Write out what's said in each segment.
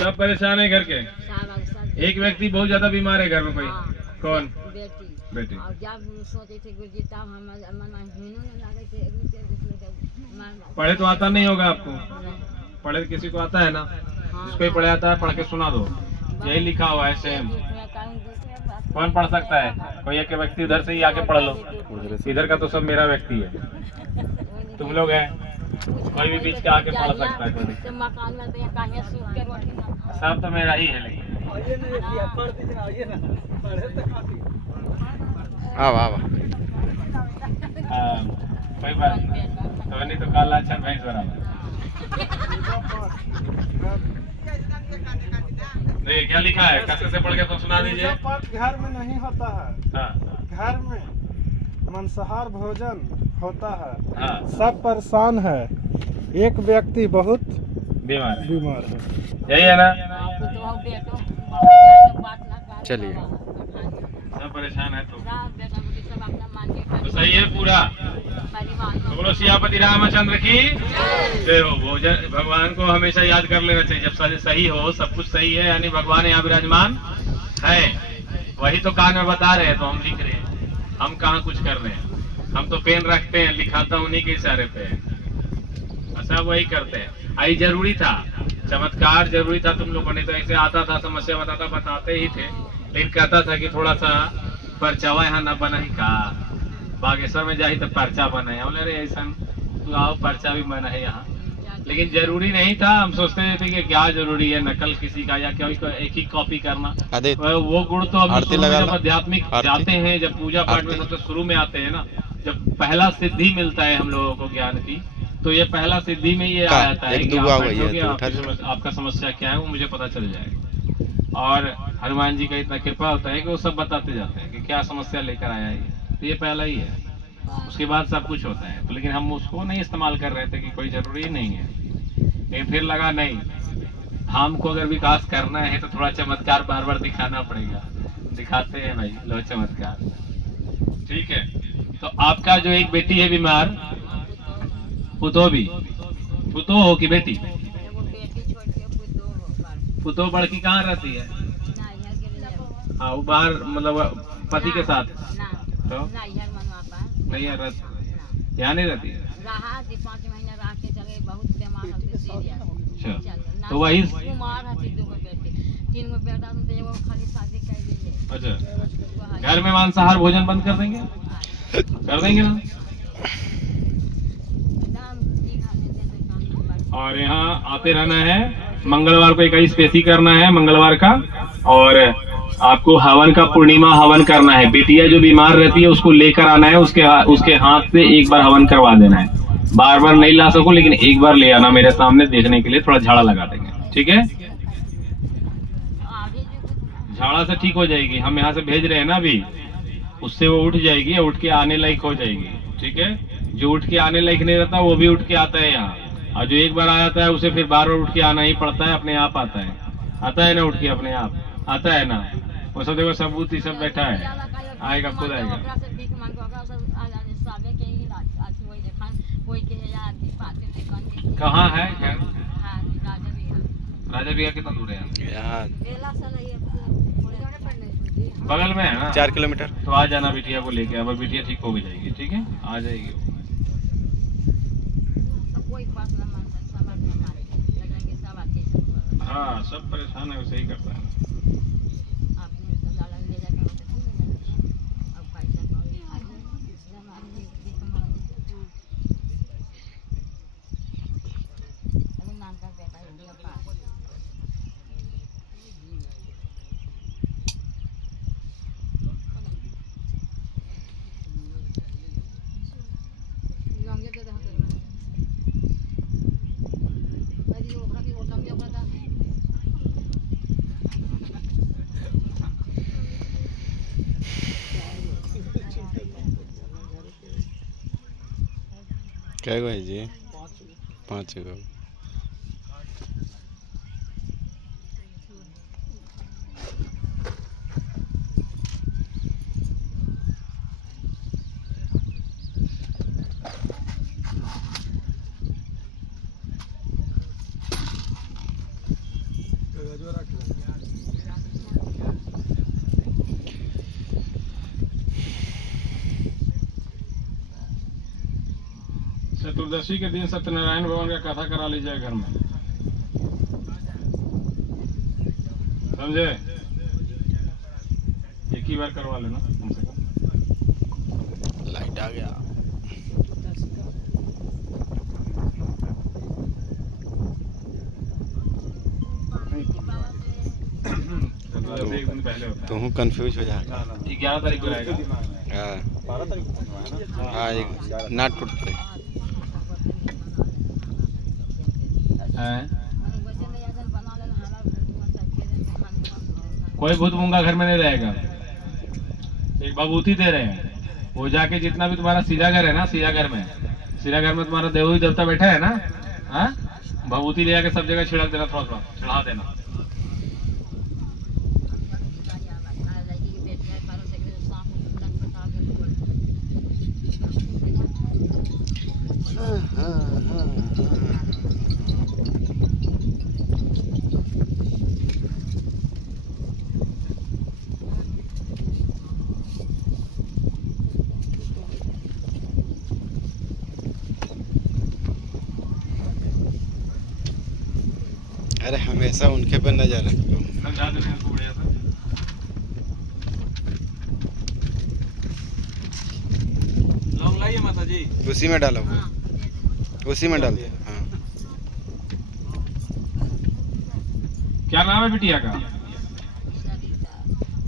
सब परेशान है घर के। सब एक व्यक्ति बहुत ज्यादा बीमार है घर में, कोई? हाँ, कौन? बेटी। बेटी। और जब सोचे थे गुरुजी तब हम मन महीनों में लगे थे एक रुपया पढ़े तो आता नहीं होगा आपको? नहीं। पढ़े किसी को आता है ना? हाँ, जिसको ही पढ़े आता है पढ़ के सुना दो। यही लिखा हुआ है सेम। कौन पढ़ सकता है? कोई एक व्यक्ति उधर से ही आके पढ़ लो। इधर का तो सब मेरा व्यक्ति है, तुम लोग हैं, कोई भी बीच के आके पढ़ सकता है। कोई मकान में तो कहीं सूख के रोटी ना सब तो मेरा ही है, लेकिन कोई बात तो नहीं, तो काला अच्छा भैंस बराबर। तो ये क्या लिखा है? कैसे से पढ़ के तो सुना दीजिए। घर में नहीं होता है। हाँ। घर में मांसाहार भोजन होता है। हाँ। सब परेशान है, एक व्यक्ति बहुत बीमार बीमार है। यही है ना? चलिए। सब परेशान है तो सही है पूरा। तो बोलो सियापति रामचंद्र की जय हो। भोजन भगवान को हमेशा याद कर लेना चाहिए जब सही हो, सब कुछ सही है, यानी भगवान यहाँ विराजमान है। वही तो कान में बता रहे हैं, तो हम लिख रहे हैं। हम कहाँ कुछ कर रहे हैं, हम तो पेन रखते हैं, लिखाता उन्हीं के इशारे पे है। सब वही करते हैं। आई जरूरी था, चमत्कार जरूरी था। तुम लोगों ने तो ऐसे आता था, समस्या बताते ही थे, लेकिन कहता था कि थोड़ा सा परचावा यहाँ न बना ही का बागेश्वर में जाही तो पर्चा बना है। बोले ऐसा तू आओ, पर्चा भी बना है यहाँ, लेकिन जरूरी नहीं था। हम सोचते थे कि क्या जरूरी है नकल किसी का या क्या एक ही कॉपी करना। वो गुण तो हम जब आध्यात्मिक जाते हैं, जब पूजा पाठ में सबसे शुरू में आते हैं ना, जब पहला सिद्धि मिलता है हम लोगों को ज्ञान की, तो ये पहला सिद्धि में ये आ जाता है कि आपका समस्या क्या है वो मुझे पता चल जाएगा। और हनुमान जी का इतना कृपा होता है कि वो सब बताते जाते हैं कि क्या समस्या लेकर आया है। तो ये पहला ही है, उसके बाद सब कुछ होता है। तो लेकिन हम उसको नहीं इस्तेमाल कर रहे थे कि कोई जरूरी नहीं है। लेकिन फिर लगा नहीं, हमको अगर विकास करना है तो थोड़ा चमत्कार बार बार दिखाना पड़ेगा। दिखाते हैं भाई, लो चमत्कार। ठीक है, तो आपका जो एक बेटी है बीमार, पुतो भी, पुतो हो कि बेटी? पुतो बड़की कहाँ रहती है? हाँ, वो बाहर मतलब पति के साथ तो नहीं रहती, यहाँ नहीं रहती है। 5 महीने रह के चले, बहुत बीमार होती सीरियस। तो वही 3 बेटा तो एगो खाली शादी कर दिए। अच्छा, घर में मांसाहार भोजन बंद कर देंगे? कर देंगे ना। और यहाँ आते रहना है, मंगलवार को एक स्पेसी करना है मंगलवार का, और आपको हवन का पूर्णिमा हवन करना है। बेटिया जो बीमार रहती है उसको लेकर आना है, उसके हाथ से एक बार हवन करवा देना है। बार बार नहीं ला सको, लेकिन एक बार ले आना मेरे सामने देखने के लिए, थोड़ा झाड़ा लगा देंगे, ठीक है? झाड़ा से ठीक हो जाएगी, हम यहाँ से भेज रहे हैं ना अभी, उससे वो उठ जाएगी, उठ के आने लायक हो जाएगी। ठीक है, जो उठ के आने लायक नहीं रहता वो भी उठ के आता है यहाँ, और जो एक बार आ जाता है उसे फिर बार बार उठ के आना ही पड़ता है। अपने आप आता है ना, उठ के अपने आप आता है ना। वो सब देखो सबूत ही सब बैठा है, आएगा खुद आएगा। कहाँ है घर? राजा बिहार कितना दूर है यहाँ? बगल में है ना, 4 किलोमीटर। तो आ जाना बिटिया को लेके, अब बिटिया ठीक हो भी जाएगी। ठीक है, आ जाएगी। हाँ, सब परेशान है, वैसे ही करता है। क्या गो है जी? 5 गो। चतुर्दशी के दिन सत्यनारायण भगवान का कथा करा लीजिए घर में, समझे? एक ही बार करवा लेना कम से कम। लाइट आ गया। चतुर्दशी एक दिन पहले होता तुम कंफ्यूज हो जाएगा। है, 11 तारीख को रहेगा। हाँ 12 तारीख को होना है ना। हाँ, ना टूटते। कोई भूत मूंगा घर में नहीं रहेगा। एक बबूती दे रहे हैं, वो जाके जितना भी तुम्हारा सीधा घर है ना, सीधा घर में तुम्हारा देवी देवता बैठा है ना, हाँ, बबूती ले जाके सब जगह छिड़क देना, थोड़ा थोड़ा चढ़ा देना। अरे हमेशा उनके पर नजर रखो। समझा देना इसको बढ़िया से। लौंग लाइए माता जी। उसी में डालो, उसी में डाल दो। हाँ क्या नाम है बिटिया का?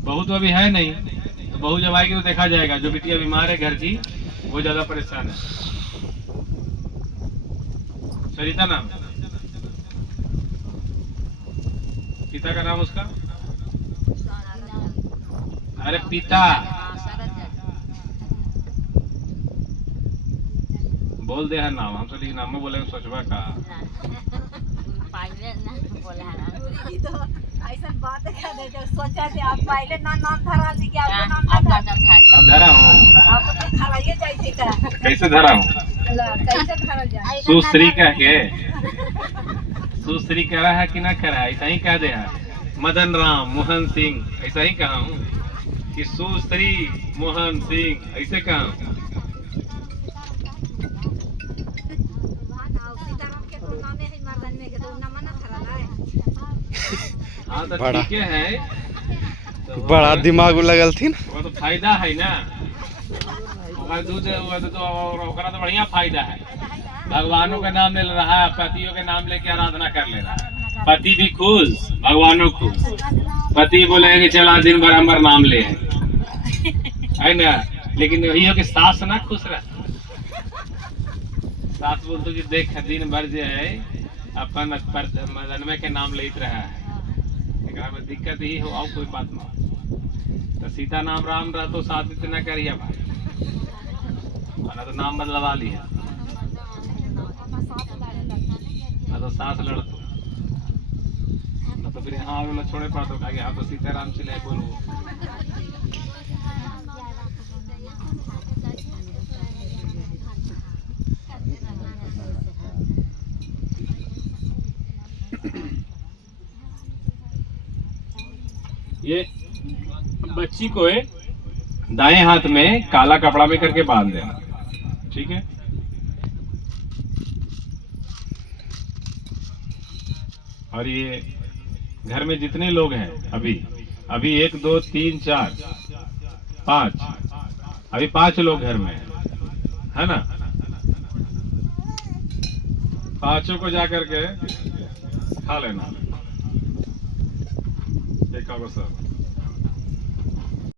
बहू तो अभी है नहीं, तो बहू जब आएगी तो देखा जाएगा। जो बिटिया बीमार है घर की, वो ज्यादा परेशान है। सरिता नाम, पिता का नाम उसका? अरे पिता बोल दे है नाम, हम तो लिख नाम में बोलेंगे सोचवा का। ऐसा बात है जो सोचा थे आप पहले ना नाम धरा दी, क्या आपका नाम ना था? अब धरा हूँ। आप तो खराइए जाइए का कैसे धरा हूँ? कैसे धरा जाए? सुश्री कह के, सुश्री करा है कि ना करा है, ऐसा ही कह दे है। मदन राम मोहन सिंह ऐसा ही कहा हूँ कि सुश्री मोहन सिंह ऐसे कहा हूँ। हाँ तो बड़ा। ठीक है तो बड़ा दिमाग लगल थी ना। वो तो फायदा है ना, ओकर दूध हुआ तो और ओकरा तो बढ़िया फायदा है। भगवानों का नाम ले रहा है, पतियों के नाम लेके आराधना कर ले रहा है। पति भी खुश, भगवानों खुश। पति बोले कि चला दिन भर हमार नाम ले, है ना, लेकिन वही हो कि सास ना खुश रह। सास बोलते कि देख दिन भर जो है अपन मदनवे के नाम लेत रहा है, एकरा में दिक्कत ही हो और कोई बात ना। तो सीता नाम राम रह तो साथ इतना करिए भाई, वरना तो नाम बदलवा लिया, तो सास लड़तो तो फिर हाँ वाला छोड़े पड़तो कहा कि हाँ तो सीताराम चले बोलो। ये बच्ची को दाएं हाथ में काला कपड़ा में करके बांध देना, ठीक है। और ये घर में जितने लोग हैं अभी 1 2 3 4 5, अभी 5 लोग घर में है ना। 5 को जाकर के खा लेना एक अवसर।